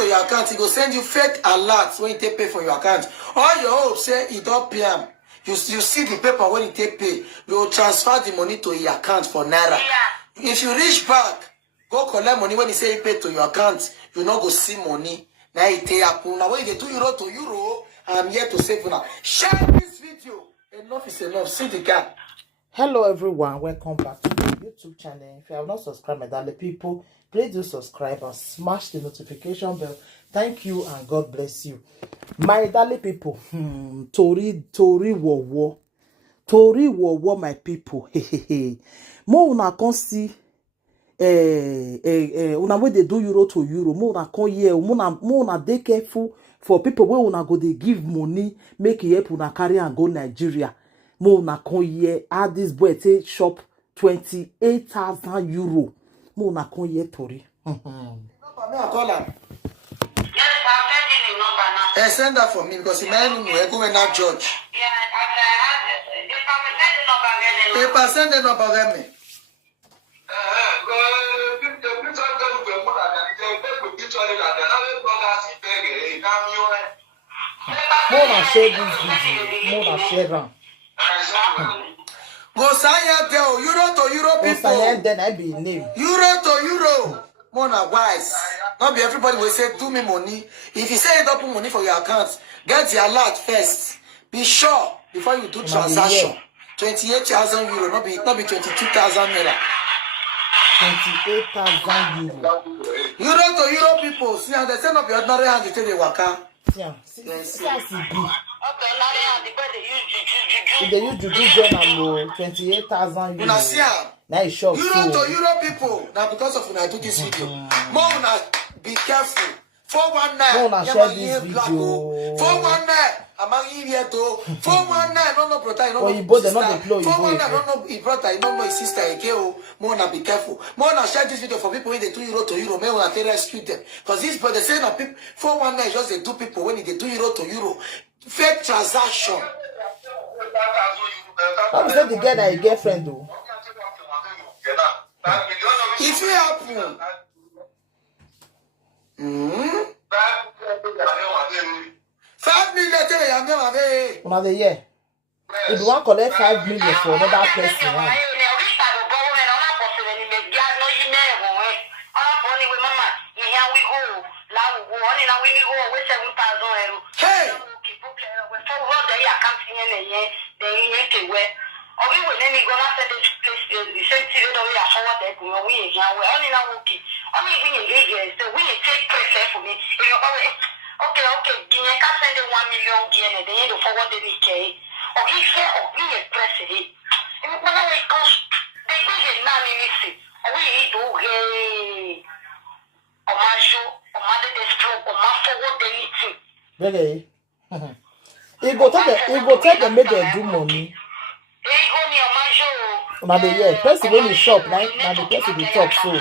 to your account, he go send you fake alerts when you take pay for your account. All your hope say he don't pay him. You see the paper when you take pay, you will transfer the money to your account for Naira. Yeah. If you reach back, go collect money when he say he pay to your account, you not go see money. Now he take happen. Now when you get €2 to euro, I'm here to save you now. Share this video. Enough is enough. See the guy. Hello everyone, welcome back to my YouTube channel. If you have not subscribed, my darling people, please do subscribe and smash the notification bell. Thank you and God bless you. My darling people, Tori wo, my people. Mo una con see una wey dey do euro to euro. Mo una con here, mo una dey careful for people wey una go dey give money make e help una carry and go Nigeria. Mo na kon here add this boy take shop 28,000 euro. Mo na kon here Tori. Yes, I'll send you the number now. Send that for me because he might go and not judge. Yeah, if I send the number, get me. More than share this video, more than share them. Go sign tell euro to euro people. Then I be name. Euro to euro. More than wise. Not be everybody will say do me money. If you say you don't put money for your account, get your alert first. Be sure before you do transaction. 28,000 euro, not be 22,000 naira. 28,000 euro. Euro to euro people. See, and they send up your ordinary hand to tell you waka. Yeah, see, if they use juju join am 28,000 euro. Now it's short. Euro to euro people. Now because of when I do this video, more una be careful. 419. More share this video. 419. Among here to 419. No brother, no. Oh, you both not deploy. 419. No, he brother, no, his sister. Okay, more na be careful. More na share this video for people when they do euro to euro. May una tell rescue them because this brother say na people 419 just they do people when they do euro to euro. Fake transaction. How is that the girl that your girlfriend do? If it happen, 5 million tell you I'm not away. Another year. If you want to collect 5 million for another person, right? Hey! Okay, you can send 1 million yen and then you forward the DK. Or he said, or we a press it. And when I cost, they do get money missing. Or we do a majo, or mother the stroke, or my forward anything. Really? He go take the middle do money. Now the year, person when he shop, right? Now the person be talk so.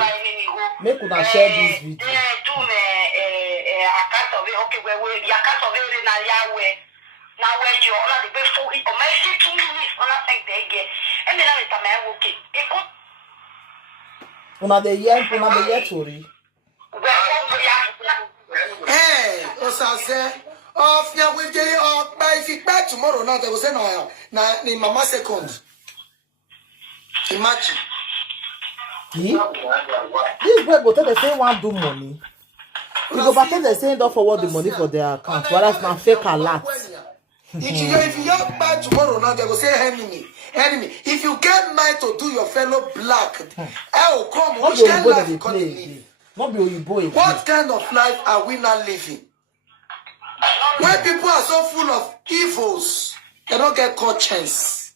Make una share this video. Una the year Tori. Hey, Osase. Off here with the by if it back tomorrow now they will say no in mama second. Imagine. This boy go tell the same one do money. We go back to the same don't forward the money for their account. Whereas now fake alert. If you get back tomorrow now they will say enemy. If you get mind to do your fellow black, I'll come. What kind of life you gonna live? What kind of life are we not living? When people are so full of evils, they don't get conscience.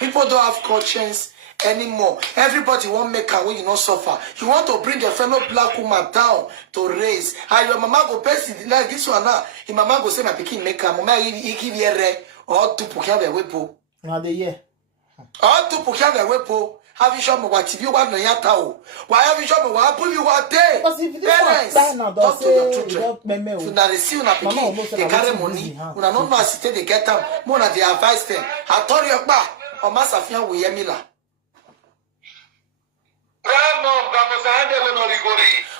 People don't have conscience anymore. Everybody won't make her when you not suffer. You want to bring your fellow black woman down to raise. And your mama go pass it like this one now. Your mama go say my pikin make her. Mama he give you a or two poke have a wepo. Now the year. Or two poke have a wepo. Have you shown me what if you want no yatao? Why have you shown me what put you what day? Because if this one now talk to your children. So now they see una pikin, they carry money. Una no know as they get them. More than they advise them. I told you back. Or Masafia we Yemila.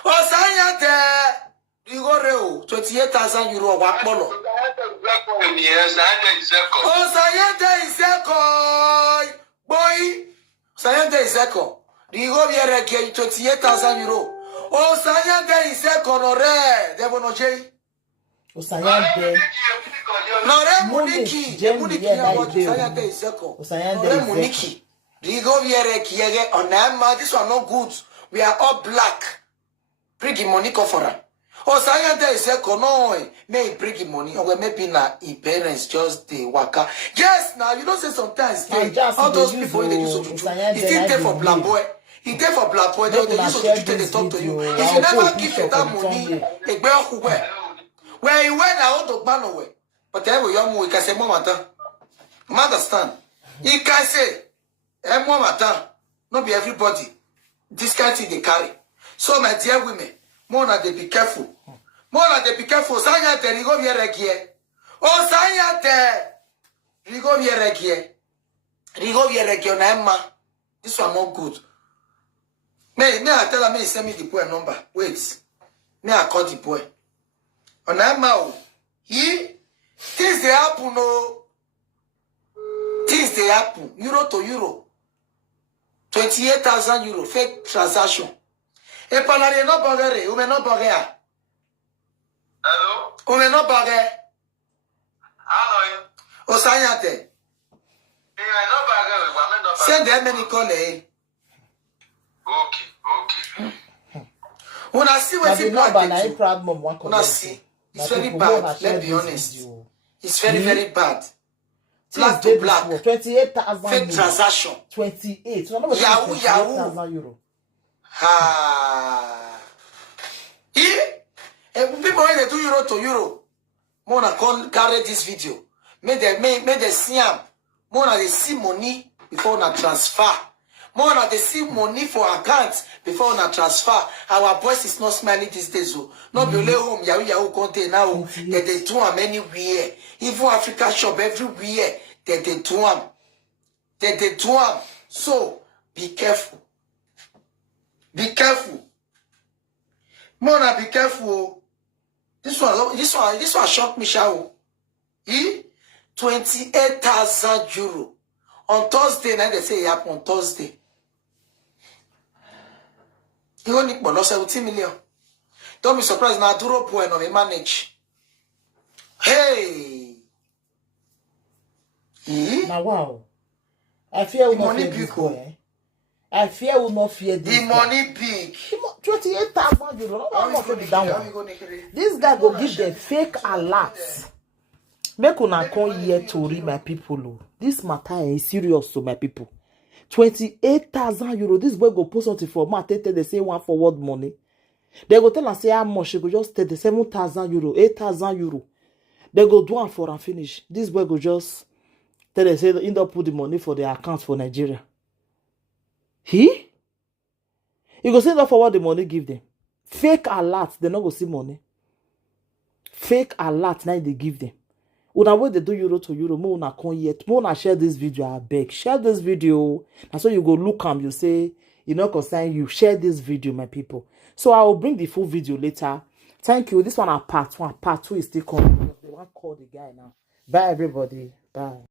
Osanyate, rigore euro, 28,000 euro. Wakpolo. Oh, Sayente Iseko. Boy. Sayente Iseko. Rigo Viereke, 28,000 euro. Oh, Sayente Iseko, no re. Devo no jay. O Sayente. No re Muniki. Muniki ya watch. Sayente Iseko. O Sayente no re Muniki. Rigo Viereke, yege. On this one no good. We are all black. Bring money for her. Oh, Sayante Iseko, no. May bring money. Or maybe na parents just the waka. Yes, now you don't say sometimes. All those people they use to do. It's there for black boy. It's there for black boy. They use to talk to you. If you never give them that money, they bear who where. Where you went out of man away. But then we young we can say mama. Understand? You can say, mama, not be everybody. This kind of thing they carry. So my dear women, more than they be careful. More than they be careful. Sayante rigo vierekie. Oh Sayante rigo vierekie. Rigo vierekie na emma. This one not good. May I tell her me send me the boy number. Wait. May I call the boy. On emma he things they happen no. Things they happen. Euro to euro. 28,000 euro fake transaction. Et pendant les non bagare, ou non bagare. Hello? Ou non bagare. Hello? O Sayante. Send them many call Okay. When I see what people are proud mom one when I see, it's very bad. Let's be honest. It's very, very bad. Black to black. 28,000 fake transaction. 28. So Yahoo, Yahoo. Euro. People when they do euro to euro, more than carry this video. Make they see them. More than they see money before na transfer. More than they see money for accounts before na transfer. Our voice is not smiling these days. Not be only home Yahoo content now. That they do them anywhere. Even Africa shop everywhere. That they do them. That they do them. So be careful. Be careful. Mona, be careful. This one shocked me, shao. 28,000 euro. On Thursday, now they say it happened on Thursday. He only bought 17 million. Don't be surprised now, Duro Bueno, we manage. Hey! Now, wow. I fear we not fear this boy. I fear will not fear this. The money big. 28,000 euro. I'm not going to be down one. This guy go give them fake alerts. Make una come here to read my people. This matter is serious to my people. 28,000 euro. This boy go post something for Matt. They say one forward money. They go tell and say how much. They go just tell the 7,000 euro, 8,000 euro. They go do one for and finish. This boy go just tell they say they end up put the money for their account for Nigeria. He go send up for what the money give them. Fake alert, they not go see money. Fake alert, now they give them. Una way they do euro to euro, more una come yet. More una share this video, I beg. Share this video. And so you go look you say, you know, concern you. Share this video, my people. So I will bring the full video later. Thank you. This one are part 1. Part 2 is still coming. They want to call the guy now. Bye, everybody. Bye.